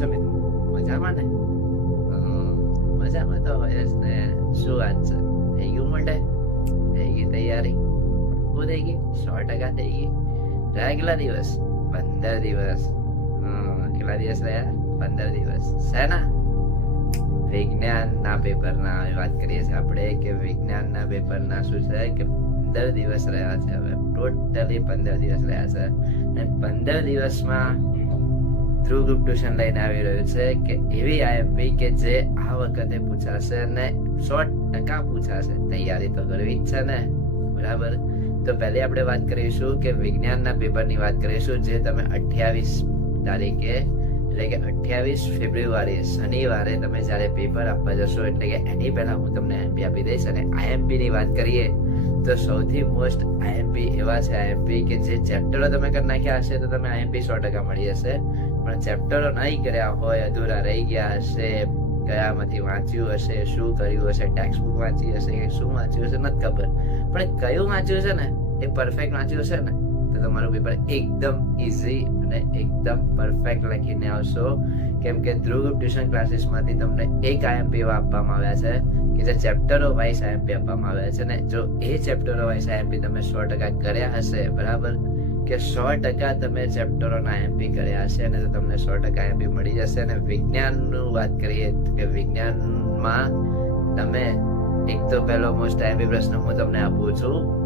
છો મિત્રો? મજામાં ને? મજામાં તો હોય જ ને. શું વાત છે? થઈ ગયું મોઢે? થઈ ગઈ તૈયારી? પાક્કું થઈ ગઈ? 100% થઈ ગઈ. રહ્યા કેટલા દિવસ? 15 દિવસ. કેટલા દિવસ રહ્યા? 15 દિવસ. શેના? વિજ્ઞાનના પેપરના વાત કરીએ છીએ આપણે કે વિજ્ઞાનના પેપરના શું છે કે 15 દિવસ રહ્યા છે. હવે ટોટલી 15 દિવસ રહ્યા છે અને 15 દિવસમાં ધ્રુવ ગ્રુપ ટ્યુશન લઈને આવી રહ્યું છે કે એવી આઈએમપી કે જે આ વખતે પૂછાશે અને 100% પૂછાશે. તૈયારી તો કરવી જ છે ને, બરાબર? તો પહેલી આપણે વાત કરીશું કે વિજ્ઞાનના પેપરની વાત કરીશું જે તમે 28 તારીખે એટલે કે 28 ફેબ્રુઆરી શનિવારે તમે જ્યારે પેપર આપવા જશો એટલે કે એની પહેલા હું તમને આઈએમપી આપી દઈશ. અને આઈએમપી ની વાત કરીએ તો સૌથી મોસ્ટ આઈએમપી એવા છે આઈએમપી કે જે ચેપ્ટરો તમે કરી નાખ્યા હશે તો તમે આઈએમપી 100% મળી જશે. પણ ચેપ્ટરો નહીં કર્યા હોય, અધૂરા રહી ગયા હશે, કયામાંથી વાંચ્યું હશે, શું કર્યું હશે, ટેક્સ્ટ બુક વાંચી હશે કે શું વાંચ્યું હશે નથી ખબર, પણ કયું વાંચ્યું છે ને એ પરફેક્ટ વાંચ્યું હશે ને તો તમારું પેપર એકદમ ઇઝી અને એકદમ પરફેક્ટ લખીને આવશો. કેમ કે ધ્રુવ ગ્રુપ ટ્યુશન ક્લાસીસમાંથી તમને એક આઈએમપી આપવામાં આવ્યા છે કે જે ચેપ્ટરો વાઇઝ આઈએમપી આપવામાં આવ્યા છે ને જો એ ચેપ્ટરો વાઇઝ આઈએમપી તમે 100% કર્યા હશે, બરાબર, કે 100% તમે ચેપ્ટરોના આઈએમપી કર્યા હશે અને તો તમને 100% આઈએમપી મળી જશે. અને વિજ્ઞાનનું વાત કરીએ કે વિજ્ઞાનમાં તમે એક તો પહેલો મોસ્ટ આઈએમપી પ્રશ્ન હું તમને આપું છું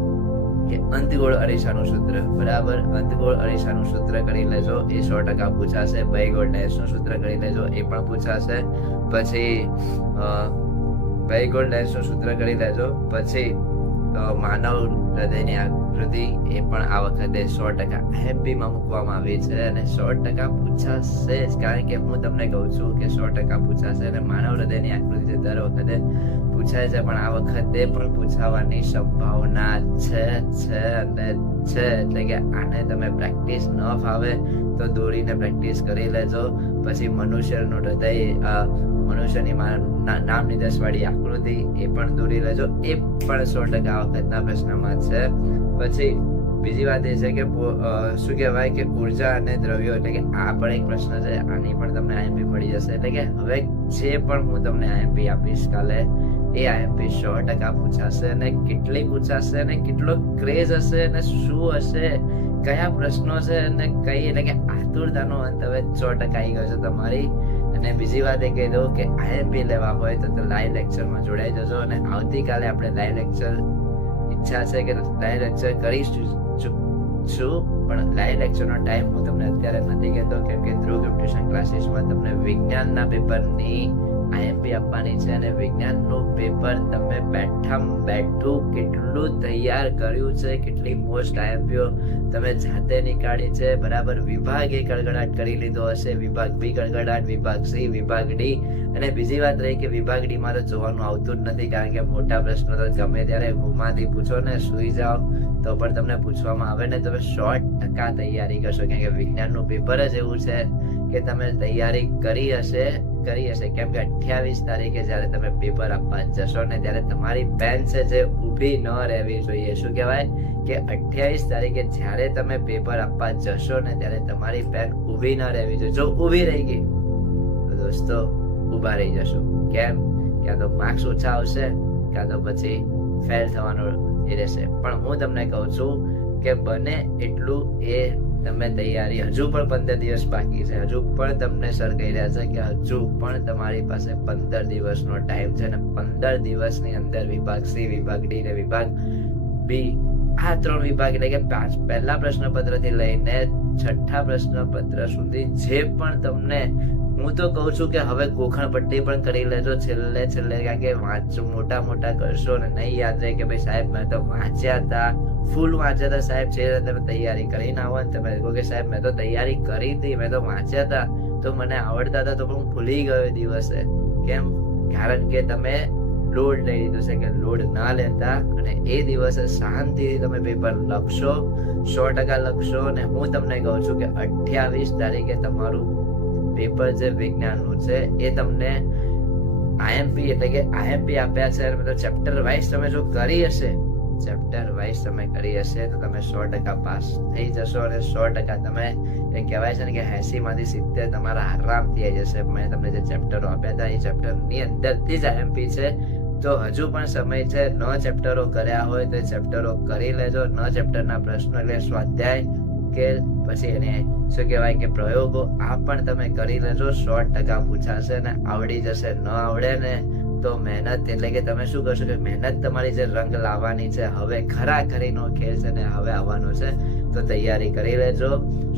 કે અંતગોળ અરીસાનું સૂત્ર, બરાબર, અંતગોળ અરીસાનું સૂત્ર કરી લેજો, એ 100% પૂછાશે. બાયગોળ ડાયસનું સૂત્ર કરી લેજો, એ પણ પૂછાશે. પછી બાયગોળ ડાયસનું સૂત્ર કરી લેજો. પછી માનવ હૃદયની આકૃતિ એ પણ આ વખતે 100% આઈએમપી માં મૂકવામાં આવી છે અને 100% પૂછાશે જ. કારણ કે હું તમને કહું છું કે 100% પૂછાશે અને માનવ હૃદયની આકૃતિ દર વખતે પૂછાય છે પણ આ વખતે પણ પૂછાવાની સંભાવના છે અને છે. એટલે કે આને તમે પ્રેક્ટિસ ન ફાવે તો દોરીને પ્રેક્ટિસ કરી લેજો. પછી મનુષ્યનું હૃદય, મનુષ્યની નામની 10 વાળી આકૃતિ એ પણ દોરી લેજો, એ પણ 100% આ વખતના પ્રશ્નમાં છે. પછી બીજી વાત એ છે કે શું કહેવાય કે ઉર્જા અને દ્રવ્યો, એટલે કે આ પણ એક પ્રશ્ન છે, આની પણ તમને આઈએમપી મળી જશે. એટલે કે હવે જે પણ હું તમને આઈએમપી આપીશ કાલે એ આઈએમપી 100% પૂછાશે અને કેટલી પૂછાશે અને કેટલો ક્રેઝ હશે અને શું હશે, કયા પ્રશ્નો છે અને કઈ, એટલે કે આતુરતાનો અંત હવે 100% આવી ગયો છે તમારી. અને બીજી વાત એ કહી દઉં કે આઈએમપી લેવા હોય તો લાઈવ લેક્ચરમાં જોડાઈ જજો. અને આવતીકાલે આપણે લાઈવ લેક્ચર ઈચ્છા છે કે લાઈવ લેક્ચર કરીશું પણ લાઈવ લેક્ચરનો ટાઈમ હું તમને અત્યારે નથી કહેતો કેમ કે ધ્રુવ ગ્રુપ ટ્યુશન ક્લાસીસમાં તમને વિજ્ઞાનના પેપરની આઈએમપી આપવાની છે અને વિજ્ઞાનનું પેપર તમે બેઠું કેટલું તૈયાર કર્યું છે, કેટલી મોસ્ટ આઈએમપીઓ તમે જાતે નીકાળી છે, બરાબર. વિભાગ એ ગડગડાટ કરી લીધો હશે, વિભાગ બી ગડગડાટ, વિભાગ સી, વિભાગ ડી. અને બીજી વાત રહી કે વિભાગ ડી માં તો જોવાનું આવતું જ નથી કારણ કે મોટા પ્રશ્નો તો ગમે ત્યારે ઊંઘમાંથી પૂછો ને સુઈ જાઓ તો પણ તમને પૂછવામાં આવે ને તમે 100% તૈયારી કરશો. કેમ કે વિજ્ઞાનનું પેપર જ એવું છે કે તમે તૈયારી કરી હશે કેમ કે 28 તારીખે જ્યારે તમે પેપર આપવા જશો ને ત્યારે તમારી પેન છે જે ઊભી ન રહેવી જોઈએ. શું કહેવાય કે 28 તારીખે જ્યારે તમે પેપર આપવા જશો ને ત્યારે તમારી પેન ઊભી ન રહેવી જોઈએ. જો ઊભી રહી ગઈ તો દોસ્તો ઊભા રહી જશો. કેમ? ક્યાં તો માર્ક્સ ઓછા આવશે ક્યાં તો પછી ફેલ થવાનું એ રહેશે. પણ હું તમને કહું છું કે બને એટલું એ તમે તૈયારી, હજુ પણ 15 દિવસ બાકી છે, હજુ પણ તમને સર કહી રહ્યા છે કે હજુ પણ તમારી પાસે 15 દિવસનો ટાઈમ છે અને 15 દિવસની અંદર વિભાગ સી, વિભાગ ડી ને વિભાગ બી, આ 3 વિભાગ એટલે કે પહેલા પ્રશ્નપત્ર થી લઈને 6થા પ્રશ્નપત્ર સુધી જે પણ તમને, હું તો કહું છું કે હવે ગોખણ પટ્ટી પણ કરી લેજો છેલ્લે કારણ કે મોટા કરશો ને નહીં યાદ રહે કે ભાઈ સાહેબ મેં તો વાંચ્યા હતા, ફૂલ વાંચ્યા હતા સાહેબ, છે તમે તૈયારી કરીને આવો ને તમે કહો કે સાહેબ મેં તો તૈયારી કરી હતી, મેં તો વાંચ્યા હતા તો મને આવડતા હતા તો પણ હું ભૂલી ગયો દિવસે. કેમ? કારણ કે તમે લોડ લઈ લીધું છે કે લોડ ના લેતા અને એ દિવસે શાંતિથી તમે પેપર લખશો, 100% લખશો. અને હું તમને કહું છું કે 28 તારીખે તમારું પેપર જે વિજ્ઞાનનું છે એ તમને આઈએમપી એટલે કે આઈએમપી આપ્યા છે મતલબ ચેપ્ટર વાઇઝ તમે જો કરી હશે ચેપ્ટર વાઇઝ તમે કરી હશે તો તમે 100% પાસ થઈ જશો અને 100% તમે એ કહેવાય છે ને કે 80 માંથી 70 તમારા આરામથી આવી જશે. મેં તમને જે ચેપ્ટરો આપ્યા હતા એ ચેપ્ટરની અંદરથી જ IMP છે. તો હજુ પણ સમય છે. 9 ચેપ્ટરો કર્યા હોય તો ચેપ્ટરો કરી લેજો. 9 ચેપ્ટરના પ્રશ્નો એટલે સ્વાધ્યાય, ઉકેલ, પછી એને શું કહેવાય કે પ્રયોગો, આ પણ તમે કરી લેજો. 100% પૂછાશે અને આવડી જશે. ન આવડે ને તો મહેનત, એટલે કે તમે શું કરશો કે મહેનત તમારી જે રંગ લાવવાની છે, હવે ખરાખરીનો ખેલ છે ને હવે આવવાનો છે. તો તૈયારી કરી લેજો,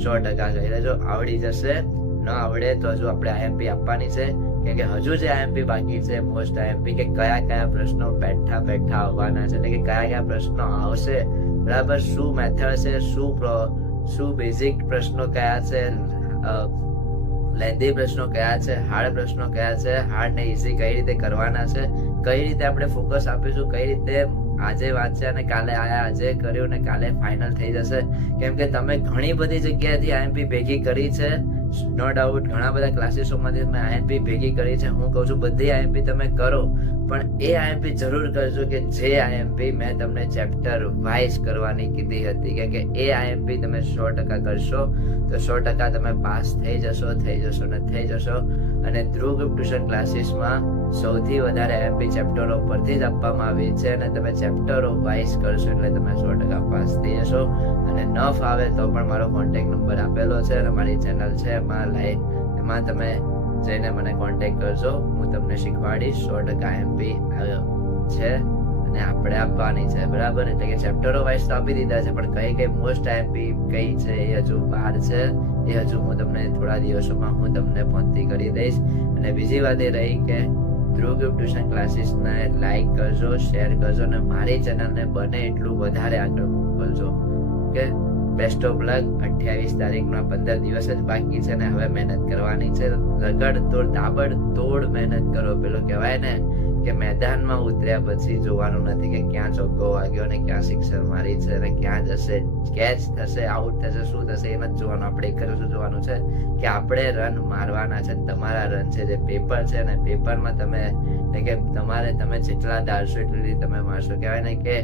100% કરી લેજો. આવડી જશે. ન આવડે તો હજુ આપણે IMP આપવાની છે, કેમ કે હજુ જે IMP બાકી છે, મોસ્ટ IMP, કે કયા પ્રશ્નો બેઠા આવવાના છે, એટલે કે કયા પ્રશ્નો આવશે, બરાબર, શું મેથડ છે, શું બેઝિક પ્રશ્નો કયા છે, લેન્ધી પ્રશ્નો કયા છે, હાર્ડ પ્રશ્નો કયા છે, હાર્ડ ને ઈઝી કઈ રીતે કરવાના છે, કઈ રીતે આપણે ફોકસ આપીશું, કઈ રીતે આજે વાંચ્યા અને કાલે આયા, આજે કર્યું ને કાલે ફાઇનલ થઈ જશે. કેમ કે તમે ઘણી બધી જગ્યાએથી IMP ભેગી કરી છે, નો ડાઉટ. ઘણા બધા ક્લાસીસોમાંથી તમે IMP ભેગી કરી છે. હું કહું છું બધી IMP તમે કરો, પણ એ IMP જરૂર કરજો કે જે IMP મેં તમને ચેપ્ટર વાઇઝ કરવાની કીધી હતી. કેમ કે એ IMP તમે 100% કરશો તો 100% તમે પાસ થઈ જશો. અને ધ્રુવ ગ્રુપ ટ્યુશન ક્લાસીસમાં સૌથી વધારે IMP ચેપ્ટરો પરથી જ આપવામાં આવી છે, અને તમે ચેપ્ટરો વાઇઝ કરશો એટલે તમે 100% પાસ થઈ જશો. અને ન ફાવે તો પણ મારો કોન્ટેક્ટ નંબર આપેલો છે અને મારી ચેનલ છે, એમાં તમે જઈને મને કોન્ટેક્ટ કરજો. હું તમને શીખવાડીશ. 100% IMP છે અને આપણે આપવાની છે, બરાબર. એટલે કે ચેપ્ટરો વાઇઝ તો આપી દીધા છે, પણ કઈ મોસ્ટ IMP કઈ છે એ હજુ બહાર છે. એ હજુ હું તમને થોડા દિવસોમાં હું તમને પહોંચતી કરી દઈશ. અને બીજી વાત એ રહી કે ધ્રુવ ગ્રુપ ટ્યુશન ક્લાસીસને લાઈક કરજો, શેર કરજો અને મારી ચેનલને બને એટલું વધારે આગળ મોકલજો. કે બેસ્ટ ઓફ લક. 28 તારીખના 15 દિવસ જ બાકી છે ને હવે મહેનત કરવાની છે. તાબડતોડ મહેનત કરો. પેલો કહેવાય ને કે મેદાનમાં ઉતર્યા પછી જોવાનું નથી કે ક્યાં ચોગ્ગો વાગ્યો ને ક્યાં સિક્સર મારી છે ને ક્યાં જશે, કેચ થશે, આઉટ થશે, શું થશે, એ નથી જોવાનું. આપણે એક જ જોવાનું છે કે આપણે રન મારવાના છે. તમારા રન છે, જે પેપર છે ને, પેપરમાં તમે તમે જેટલા ડાળશો એટલી તમે મારશો. કહેવાય ને કે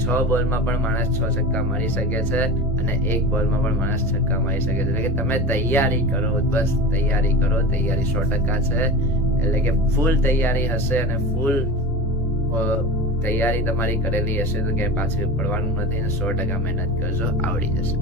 6 બોલમાં પણ માણસ 6 છક્કા મારી શકે છે અને 1 બોલમાં પણ માણસ છક્કા મારી શકે છે. એટલે કે તમે તૈયારી કરો, બસ તૈયારી કરો. તૈયારી 100% છે. એટલે કે ફૂલ તૈયારી હશે અને ફૂલ તૈયારી તમારી કરેલી હશે તો ક્યાંય પાછળ પડવાનું નથી. 100% મહેનત કરજો, આવડી જશે.